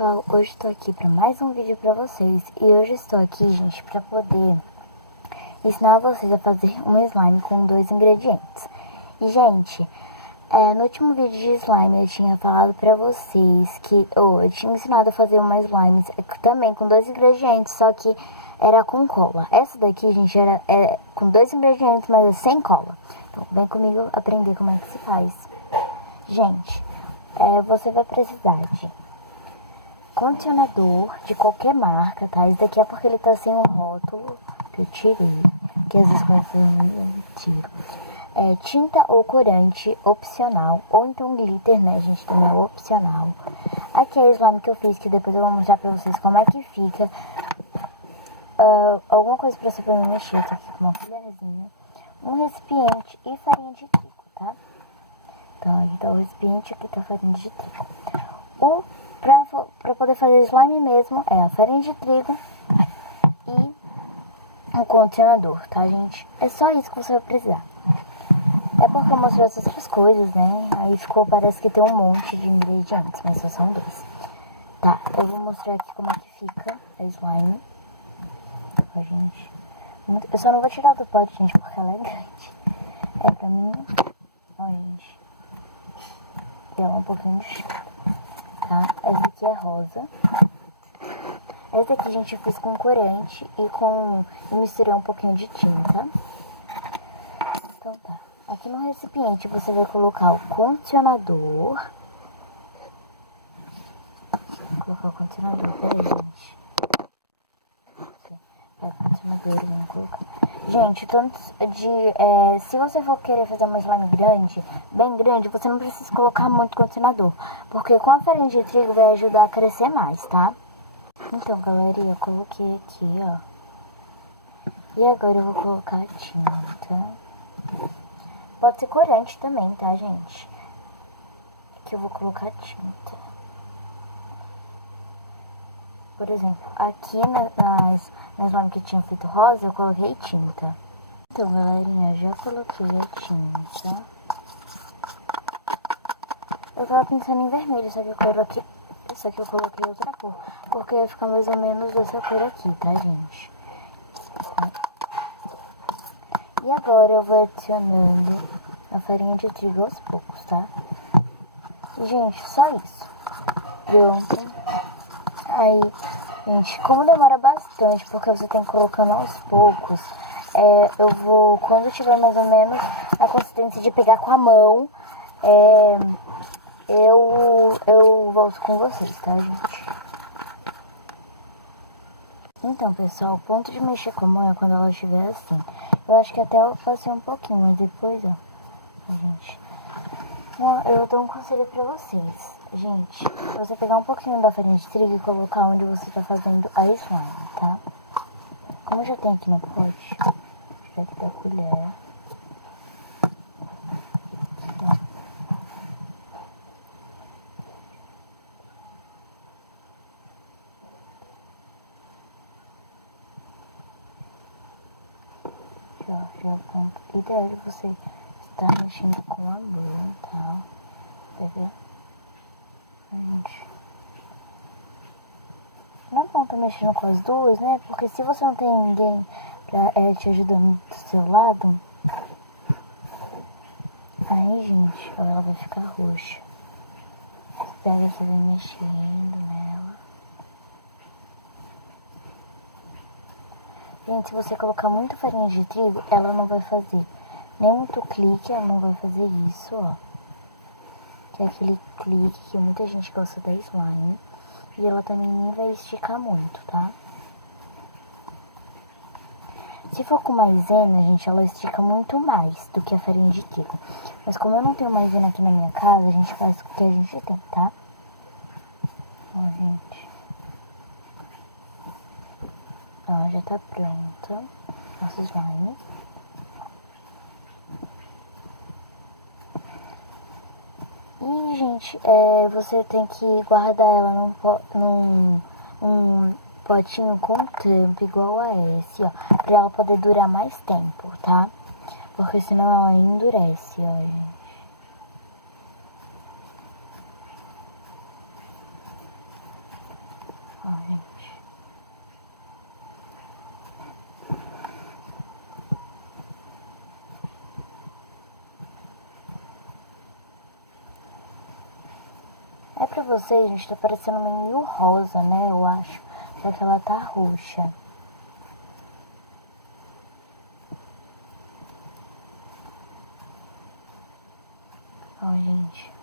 pessoal, hoje estou aqui para mais um vídeo para vocês. E hoje estou aqui, gente, para poder ensinar vocês a fazer um slime com 2 ingredientes. E, gente, no último vídeo de slime eu tinha falado para vocês que eu tinha ensinado a fazer uma slime também com 2 ingredientes, só que era com cola. Essa daqui, gente, era com 2 ingredientes, mas é sem cola. Então, vem comigo aprender como é que se faz. Gente, você vai precisar de condicionador de qualquer marca, tá? Esse daqui é porque ele tá sem um rótulo que eu tirei, que às vezes quando eu tiro. Tinta ou corante opcional, ou então glitter, né, gente, também é opcional. Aqui é a slime que eu fiz, que depois eu vou mostrar pra vocês como é que fica. Alguma coisa pra você poder mexer, tá aqui com uma colherzinha, um recipiente e farinha de trigo, tá? Então o recipiente aqui tá farinha de trigo. Pra poder fazer slime mesmo, é a farinha de trigo e o condicionador, tá, gente? É só isso que você vai precisar. É porque eu mostrei as outras coisas, né? Aí parece que tem um monte de ingredientes, mas só são 2. Tá, eu vou mostrar aqui como é que fica a slime. Ó, gente. Eu só não vou tirar do pote, gente, porque ela é grande. Pra mim, ó, gente. Ela é um pouquinho de chão. Tá? Essa aqui é rosa. Essa aqui, gente, eu fiz com corante e misturei um pouquinho de tinta. Então tá. Aqui no recipiente você vai colocar o condicionador. Vou colocar o condicionador, peraí, gente. Vai o condicionador, vamos colocar. Gente, se você for querer fazer uma slime grande, bem grande, você não precisa colocar muito condicionador, porque com a farinha de trigo vai ajudar a crescer mais, tá? Então, galerinha, eu coloquei aqui, ó. E agora eu vou colocar a tinta. Pode ser corante também, tá, gente? Aqui eu vou colocar tinta. Por exemplo, aqui nas slime que tinha feito rosa, eu coloquei tinta. Então, galerinha, já coloquei a tinta. Eu tava pensando em vermelho, só que eu coloquei outra cor. Porque vai ficar mais ou menos dessa cor aqui, tá, gente? E agora eu vou adicionando a farinha de trigo aos poucos, tá? E, gente, só isso. Pronto. Aí, gente, como demora bastante, porque você tem que colocando aos poucos, quando tiver mais ou menos a consistência de pegar com a mão, eu volto com vocês, tá, gente? Então, pessoal, o ponto de mexer com a mão é quando ela estiver assim. Eu acho que até eu passei um pouquinho, mas depois, ó, gente, eu dou um conselho pra vocês. Gente, você pegar um pouquinho da farinha de trigo e colocar onde você tá fazendo a slime, tá? Como já tem aqui no pote, vou tirar aqui da colher. Já conto. O ideal é você estar mexendo com a mão, tá? Quer ver? Gente, não é bom estar mexendo com as duas, né? Porque se você não tem ninguém pra te ajudando do seu lado, aí, gente, ó, ela vai ficar roxa. Você pega, você vai mexendo nela. Gente, se você colocar muita farinha de trigo, ela não vai fazer nem muito clique, ela não vai fazer isso, ó. Que é aquele clique que muita gente gosta da slime. E ela também nem vai esticar muito, tá? Se for com maisena, gente, ela estica muito mais do que a farinha de trigo. Mas como eu não tenho maisena aqui na minha casa, a gente faz com o que a gente tem, tá? Ó, gente. Ó, já tá pronta nossa slime. E, gente, você tem que guardar ela num potinho com tampa igual a esse, ó. Pra ela poder durar mais tempo, tá? Porque senão ela endurece, ó, gente. É pra vocês, gente, tá parecendo meio rosa, né, eu acho. Só que ela tá roxa. Ó, gente.